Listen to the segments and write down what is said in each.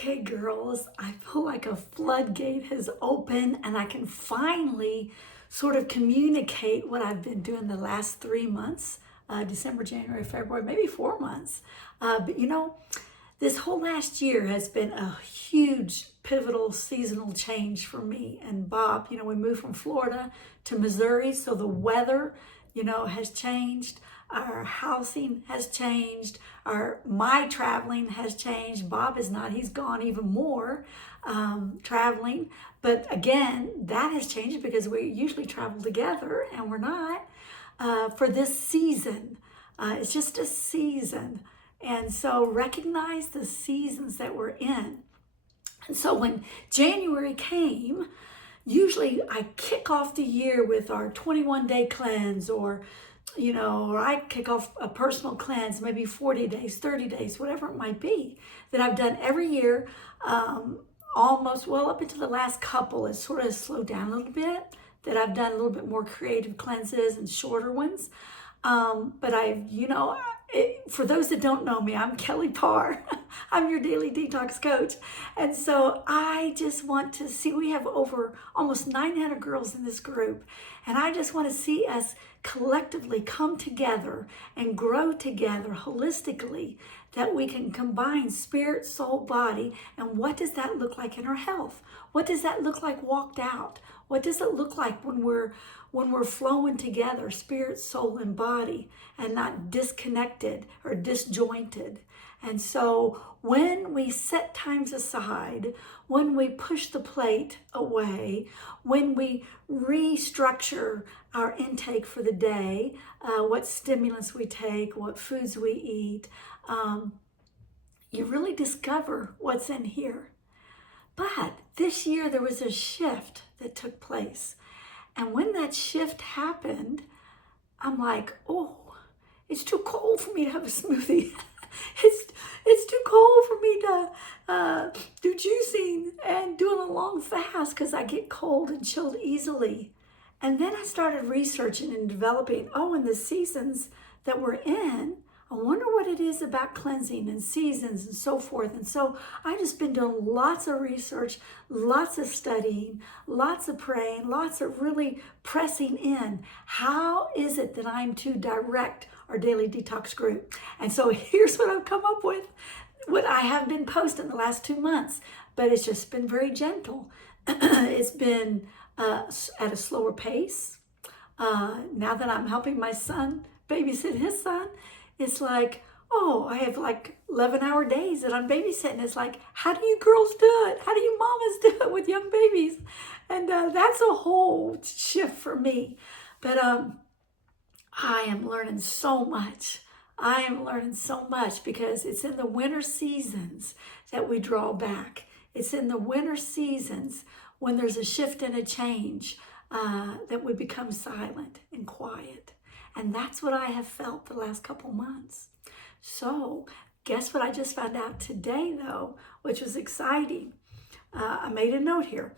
Okay, girls, I feel like a floodgate has opened and I can finally sort of communicate what I've been doing the last 3 months, December, January, February, maybe 4 months. But this whole last year has been a huge pivotal seasonal change for me and Bob. We moved from Florida to Missouri, so the weather, has changed. Our housing has changed. My traveling has changed. Bob is not. He's gone even more traveling. But again, that has changed because we usually travel together and we're not for this season. It's just a season. And so recognize the seasons that we're in. And so when January came, usually I kick off the year with our 21-day cleanse or I kick off a personal cleanse, maybe 40 days, 30 days, whatever it might be, that I've done every year, almost, up into the last couple. It's sort of slowed down a little bit, that I've done a little bit more creative cleanses and shorter ones. But for those that don't know me, I'm Kelly Parr. I'm your daily detox coach. And so I just want to see, we have over almost 900 girls in this group. And I just want to see us collectively come together and grow together holistically, that we can combine spirit, soul, body. And what does that look like in our health? What does that look like walked out? What does it look like when we're flowing together, spirit, soul, and body, and not disconnected or disjointed? And so when we set times aside, when we push the plate away, when we restructure our intake for the day, what stimulants we take, what foods we eat, you really discover what's in here. But this year there was a shift that took place. And when that shift happened, I'm like, oh, it's too cold for me to have a smoothie. It's too cold for me to do juicing and doing a long fast because I get cold and chilled easily. And then I started researching and developing, in the seasons that we're in, I wonder what it is about cleansing and seasons and so forth. And so I've just been doing lots of research, lots of studying, lots of praying, lots of really pressing in. How is it that I'm to direct our daily detox group? And so here's what I've come up with, what I have been posting the last 2 months, but it's just been very gentle. It's been at a slower pace. Now that I'm helping my son babysit his son, it's like, I have like 11-hour days that I'm babysitting. It's like, how do you girls do it? How do you mamas do it with young babies? And that's a whole shift for me. But I am learning so much. I am learning so much because it's in the winter seasons that we draw back. It's in the winter seasons when there's a shift and a change that we become silent and quiet. And that's what I have felt the last couple months. So guess what I just found out today, though, which was exciting. I made a note here.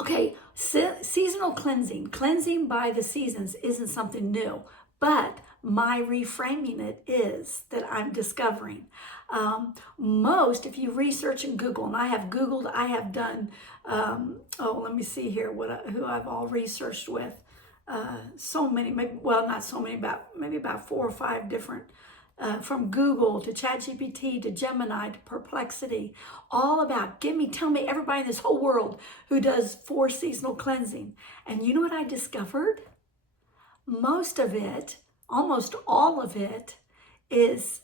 Okay, seasonal cleansing by the seasons isn't something new, but my reframing it is that I'm discovering. If you research in Google, and I have Googled, I have done, let me see here who I've all researched with. So many, not so many, maybe about 4 or 5 different, from Google to ChatGPT to Gemini to Perplexity, all about, tell me everybody in this whole world who does 4 seasonal cleansing. And you know what I discovered? Most of it, almost all of it, is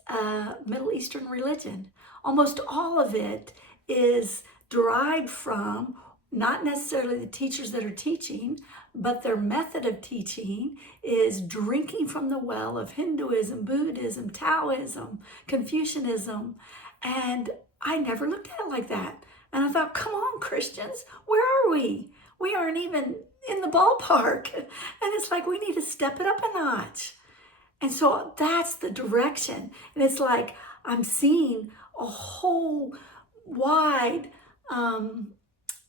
Middle Eastern religion. Almost all of it is derived from not necessarily the teachers that are teaching, but their method of teaching is drinking from the well of Hinduism, Buddhism, Taoism, Confucianism. And I never looked at it like that. And I thought, come on, Christians, where are we? We aren't even in the ballpark. And it's like, we need to step it up a notch. And so that's the direction. And it's like, I'm seeing a whole wide,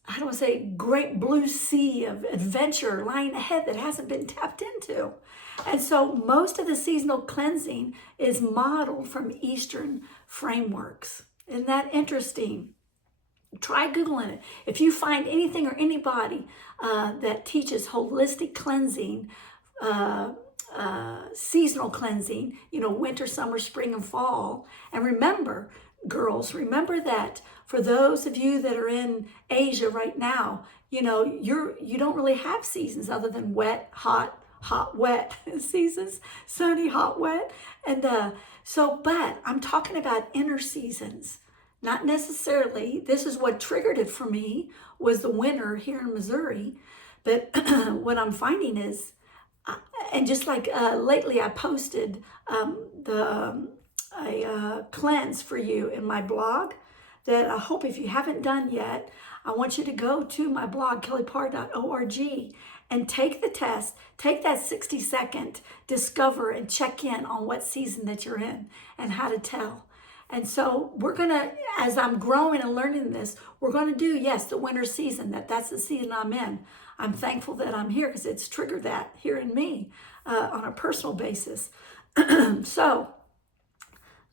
I don't want to say great blue sea of adventure lying ahead that hasn't been tapped into. And so most of the seasonal cleansing is modeled from Eastern frameworks. Isn't that interesting? Try Googling it. If you find anything or anybody that teaches holistic cleansing, seasonal cleansing, winter, summer, spring, and fall. And remember, girls, remember that for those of you that are in Asia right now, you don't really have seasons other than wet, hot, wet seasons, sunny, hot, wet. And but I'm talking about inner seasons. Not necessarily, this is what triggered it for me, was the winter here in Missouri. But what I'm finding is, and just like lately I posted a cleanse for you in my blog that I hope if you haven't done yet, I want you to go to my blog, kellyparr.org, and take the test, take that 60-second discover and check in on what season that you're in and how to tell. And so we're going to, as I'm growing and learning this, we're going to do, yes, the winter season, that's the season I'm in. I'm thankful that I'm here because it's triggered that here in me on a personal basis. So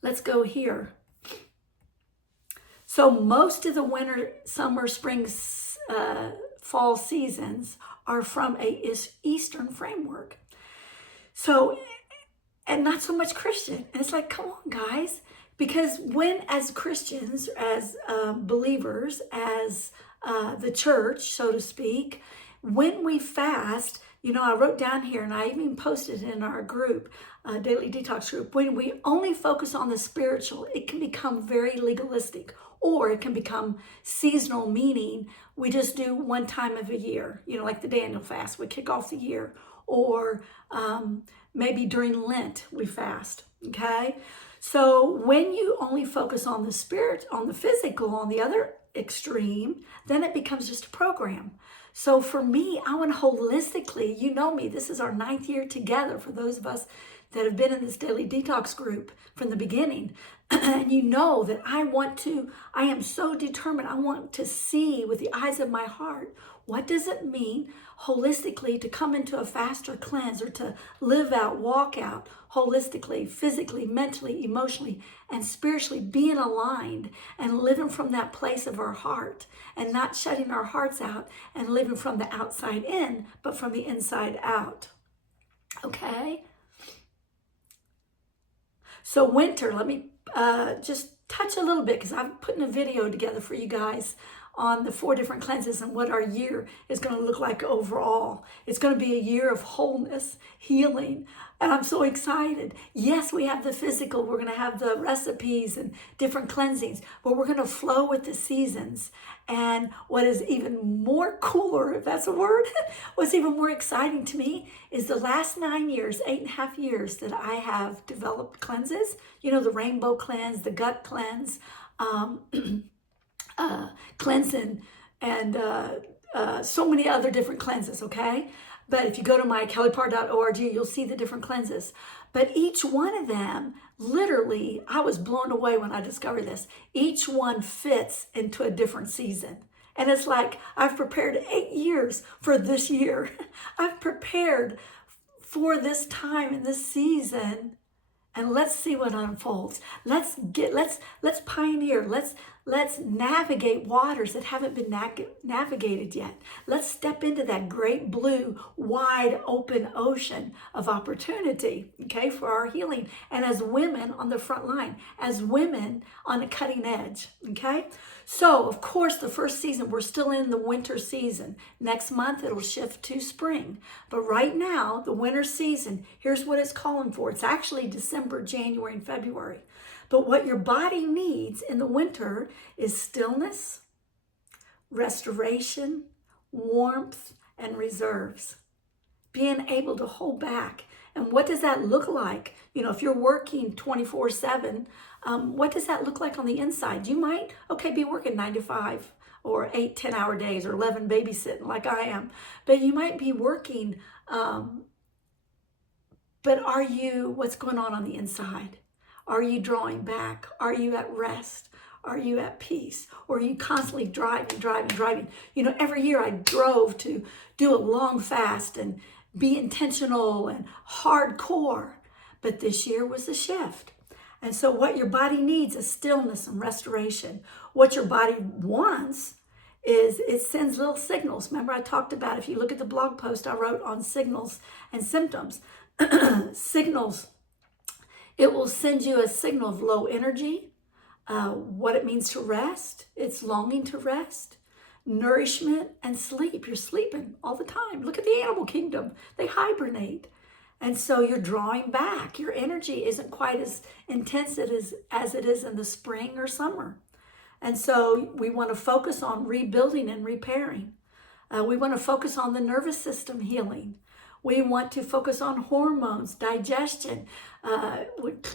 let's go here. So most of the winter, summer, spring, fall seasons are from a Eastern framework. So, and not so much Christian. And it's like, come on, guys. Because when, as Christians, as believers, as the church, so to speak, when we fast, I wrote down here, and I even posted in our group, Daily Detox group, when we only focus on the spiritual, it can become very legalistic, or it can become seasonal, meaning we just do one time of a year, like the Daniel fast, we kick off the year, or maybe during Lent we fast, okay? So when you only focus on the spirit, on the physical, on the other extreme, then it becomes just a program. So for me, I want holistically, you know me, this is our 9th year together for those of us that have been in this daily detox group from the beginning. And you know that I am so determined, I want to see with the eyes of my heart, what does it mean holistically to come into a fast or cleanse, or to live out, walk out holistically, physically, mentally, emotionally, and spiritually, being aligned and living from that place of our heart and not shutting our hearts out and living from the outside in, but from the inside out. Okay? So winter, let me just touch a little bit, because I'm putting a video together for you guys on the 4 different cleanses and what our year is going to look like overall. It's going to be a year of wholeness, healing, and I'm so excited. Yes, we have the physical, we're going to have the recipes and different cleansings, but we're going to flow with the seasons. And what is even more cooler, if that's a word, what's even more exciting to me is the last 9 years, 8.5 years that I have developed cleanses, the rainbow cleanse, the gut cleanse, cleansing, and so many other different cleanses, okay? But if you go to my kellyparr.org, you'll see the different cleanses. But each one of them, literally, I was blown away when I discovered this. Each one fits into a different season. And it's like, I've prepared 8 years for this year. I've prepared for this time and this season. And let's see what unfolds. Let's pioneer. Let's navigate waters that haven't been navigated yet. Let's step into that great blue, wide open ocean of opportunity, okay, for our healing. And as women on the front line, as women on the cutting edge, okay? So, of course, the first season, we're still in the winter season. Next month, it'll shift to spring. But right now, the winter season, here's what it's calling for. It's actually December, January, and February. But what your body needs in the winter is stillness, restoration, warmth, and reserves. Being able to hold back. And what does that look like? If you're working 24/7, what does that look like on the inside? You might, be working 9 to 5 or 8, 10-hour days, or 11 babysitting like I am. But you might be working, but what's going on the inside? Are you drawing back? Are you at rest? Are you at peace? Or are you constantly driving? Every year I drove to do a long fast and be intentional and hardcore. But this year was a shift. And so what your body needs is stillness and restoration. What your body wants is it sends little signals. Remember I talked about, if you look at the blog post I wrote on signals and symptoms, signals, it will send you a signal of low energy, what it means to rest. It's longing to rest, nourishment, and sleep. You're sleeping all the time. Look at the animal kingdom. They hibernate. And so you're drawing back. Your energy isn't quite as intense as it is in the spring or summer. And so we want to focus on rebuilding and repairing. We want to focus on the nervous system healing. We want to focus on hormones, digestion,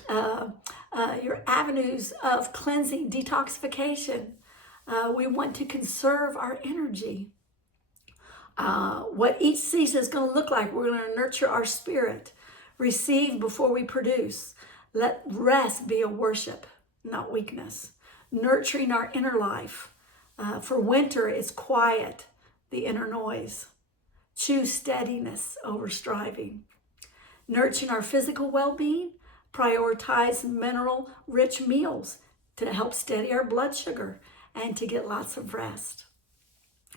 your avenues of cleansing, detoxification. We want to conserve our energy. What each season is going to look like, we're going to nurture our spirit, receive before we produce. Let rest be a worship, not weakness. Nurturing our inner life. For winter, it's quiet, the inner noise. Choose steadiness over striving. Nurturing our physical well-being, prioritize mineral-rich meals to help steady our blood sugar and to get lots of rest.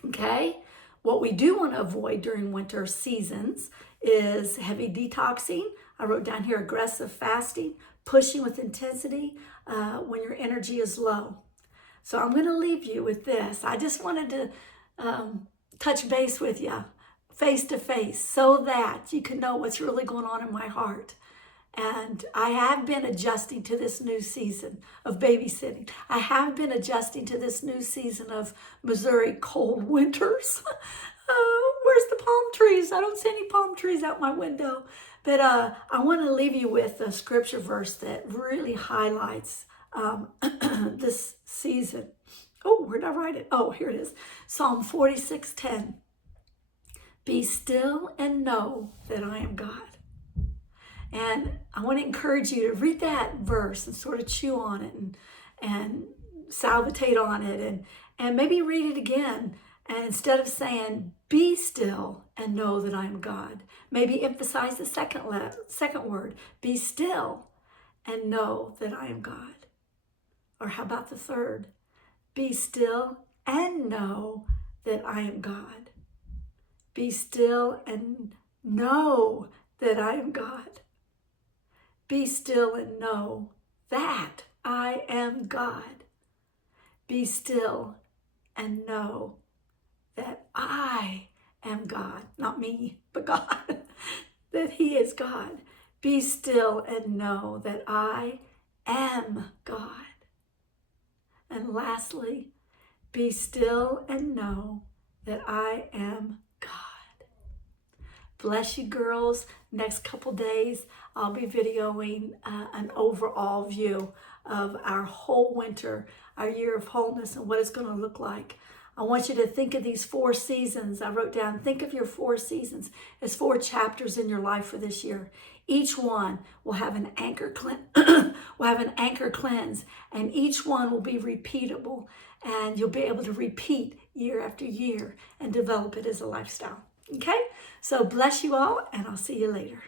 Okay? What we do want to avoid during winter seasons is heavy detoxing. I wrote down here aggressive fasting, pushing with intensity when your energy is low. So I'm going to leave you with this. I just wanted to touch base with you face to face so that you can know what's really going on in my heart. And I have been adjusting to this new season of babysitting. I have been adjusting to this new season of Missouri cold winters. Where's the palm trees? I don't see any palm trees out my window. But I want to leave you with a scripture verse that really highlights this season. Oh, where did I write it? Oh, here it is. Psalm 46:10. Be still and know that I am God. And I want to encourage you to read that verse and sort of chew on it and salivate on it and maybe read it again. And instead of saying, be still and know that I am God, maybe emphasize the second word, be still and know that I am God. Or how about the third? Be still and know that I am God. Be still and know that I am God. Be still and know that I am God. Be still and know that I am God. Not me, but God. That He is God. Be still and know that I am God. And lastly, be still and know that I am God. Bless you, girls. Next couple days, I'll be videoing an overall view of our whole winter, our year of wholeness, and what it's going to look like. I want you to think of these 4 seasons. I wrote down, think of your 4 seasons as 4 chapters in your life for this year. Each one will have an anchor cleanse, and each one will be repeatable, and you'll be able to repeat year after year and develop it as a lifestyle. Okay? So bless you all, and I'll see you later.